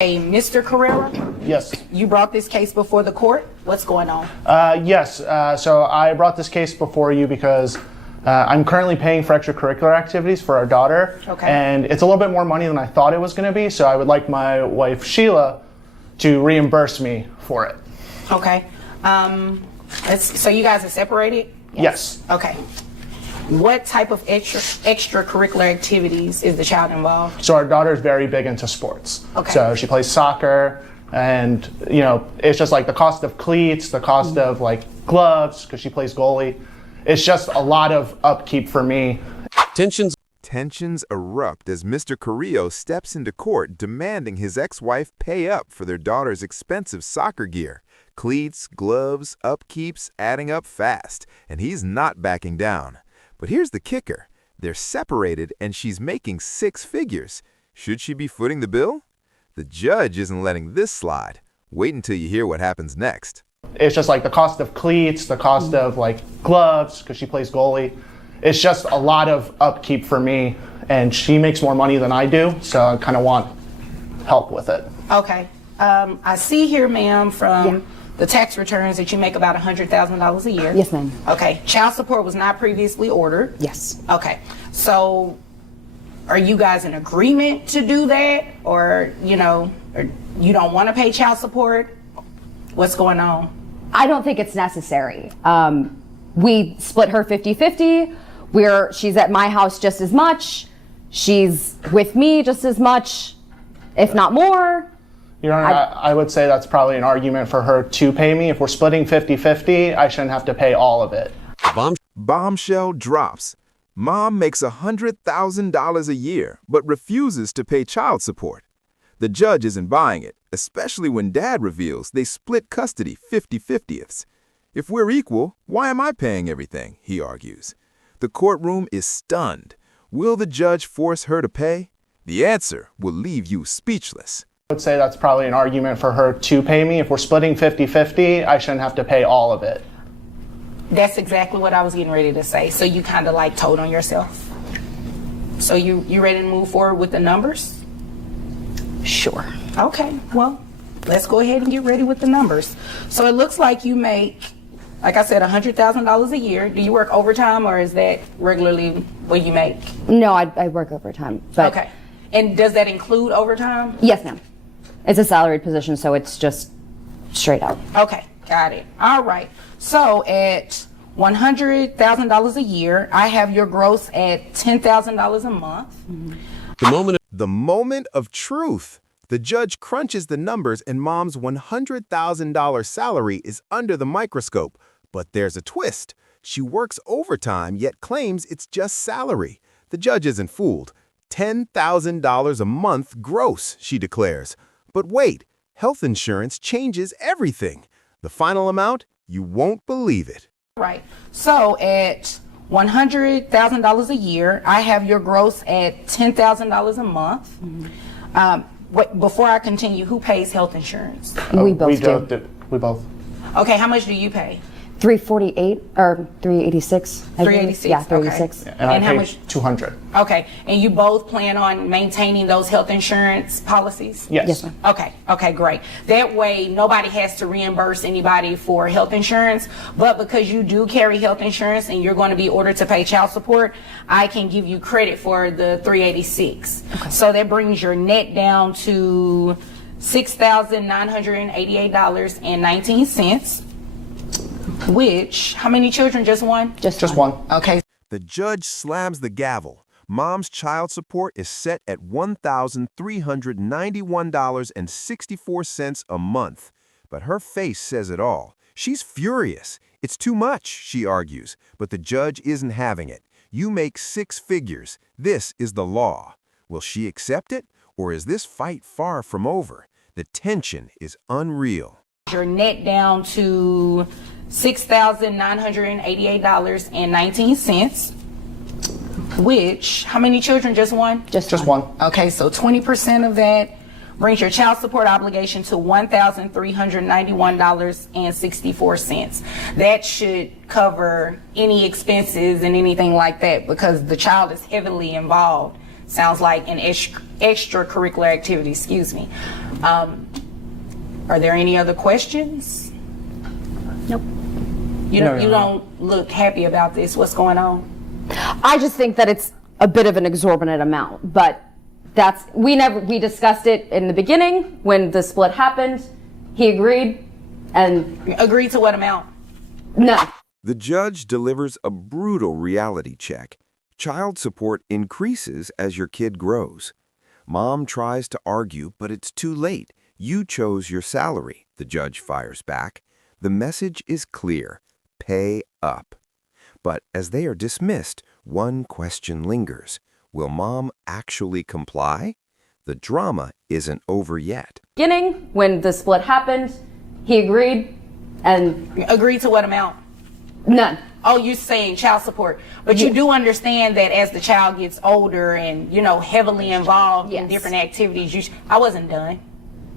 Hey, Mr. Carrera, Yes. you brought this case before the court. What's going on? Yes. So I brought this case before you because I'm currently paying for extracurricular activities for our daughter. Okay. And it's a little bit more money than I thought it was going to be. So I would like my wife, Sheila, to reimburse me for it. Okay. So you guys are separated? Yes. Okay. What type of extracurricular activities is the child involved? So our daughter is very big into sports. Okay. So she plays soccer, and it's just like the cost of cleats, the cost of like gloves, because she plays goalie. It's just a lot of upkeep for me. Tensions erupt as Mr. Carrillo steps into court demanding his ex-wife pay up for their daughter's expensive soccer gear. Cleats, gloves, upkeeps adding up fast, and he's not backing down. But here's the kicker. They're separated and she's making 6 figures. Should she be footing the bill? The judge isn't letting this slide. Wait until you hear what happens next. It's just like the cost of cleats, the cost of like gloves, because she plays goalie. It's just a lot of upkeep for me, and she makes more money than I do, so I kind of want help with it. Okay. I see here, ma'am, from the tax returns that you make about $100,000 a year. Yes, ma'am. Okay. Child support was not previously ordered. Yes. Okay. So are you guys in agreement to do that, or you don't want to pay child support? What's going on? I don't think it's necessary. We split her 50-50. She's at my house just as much. She's with me just as much, if not more. Your Honor, I would say that's probably an argument for her to pay me. If we're splitting 50-50, I shouldn't have to pay all of it. Bombshell drops. Mom makes $100,000 a year, but refuses to pay child support. The judge isn't buying it, especially when Dad reveals they split custody 50-50ths. If we're equal, why am I paying everything, he argues. The courtroom is stunned. Will the judge force her to pay? The answer will leave you speechless. I would say that's probably an argument for her to pay me. If we're splitting 50-50, I shouldn't have to pay all of it. That's exactly what I was getting ready to say. So you kind of like told on yourself. So you ready to move forward with the numbers? Sure. Okay, well, let's go ahead and get ready with the numbers. So it looks like you make, like I said, $100,000 a year. Do you work overtime, or is that regularly what you make? No, I work overtime. But Okay. And does that include overtime? Yes, ma'am. It's a salaried position, so it's just straight out. Okay, got it. All right. So at $100,000 a year, I have your gross at $10,000 a month. The moment of truth. The judge crunches the numbers and Mom's $100,000 salary is under the microscope. But there's a twist. She works overtime yet claims it's just salary. The judge isn't fooled. $10,000 a month gross, she declares. But wait, health insurance changes everything. The final amount? You won't believe it. Right. So at $100,000 a year, I have your gross at $10,000 a month. Before I continue, who pays health insurance? We both do. We both. Okay, how much do you pay? $348 or $386. $386. Yeah, $386. Okay. And I how pay much? $200. Okay, and you both plan on maintaining those health insurance policies? Yes. Yes, ma'am. Okay, great. That way, nobody has to reimburse anybody for health insurance, but because you do carry health insurance and you're going to be ordered to pay child support, I can give you credit for the $386. Okay. So that brings your net down to $6,988.19. Which, how many children? Just one? Just one. Okay. The judge slams the gavel. Mom's child support is set at $1,391.64 a month. But her face says it all. She's furious. It's too much, she argues. But the judge isn't having it. You make 6 figures. This is the law. Will she accept it? Or is this fight far from over? The tension is unreal. Your net down to $6,988.19. Which, how many children? Just one? Just one. Okay, so 20% of that brings your child support obligation to $1,391.64. That should cover any expenses and anything like that, because the child is heavily involved. Sounds like an extracurricular activity, excuse me. Are there any other questions? Nope. You don't look happy about this. What's going on? I just think that it's a bit of an exorbitant amount, but we discussed it in the beginning when the split happened. He agreed, and Agreed to what amount? no. The judge delivers a brutal reality check. Child support increases as your kid grows. Mom tries to argue, but it's too late. You chose your salary, the judge fires back. The message is clear: pay up. But as they are dismissed, one question lingers. Will Mom actually comply? The drama isn't over yet. Beginning when the split happened, he agreed, and Agreed to what amount? none. Oh, you're saying child support. But you do understand that as the child gets older and, heavily involved in Yes. different activities, I wasn't done.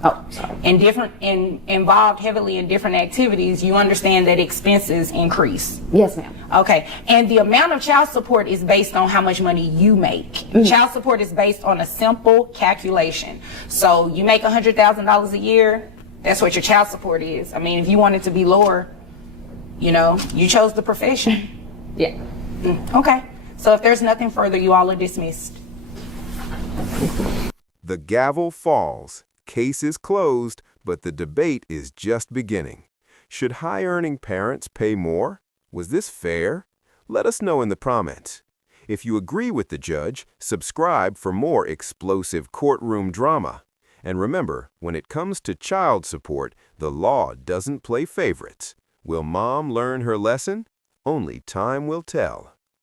Oh, sorry. Involved heavily in different activities, you understand that expenses increase. Yes, ma'am. Okay, and the amount of child support is based on how much money you make. Child support is based on a simple calculation. So you make $100,000 a year, that's what your child support is. I mean, if you want it to be lower, you chose the profession. Yeah. Okay, so if there's nothing further, you all are dismissed. The gavel falls. Case is closed, but the debate is just beginning. Should high-earning parents pay more? Was this fair? Let us know in the comments. If you agree with the judge, subscribe for more explosive courtroom drama. And remember, when it comes to child support, the law doesn't play favorites. Will Mom learn her lesson? Only time will tell.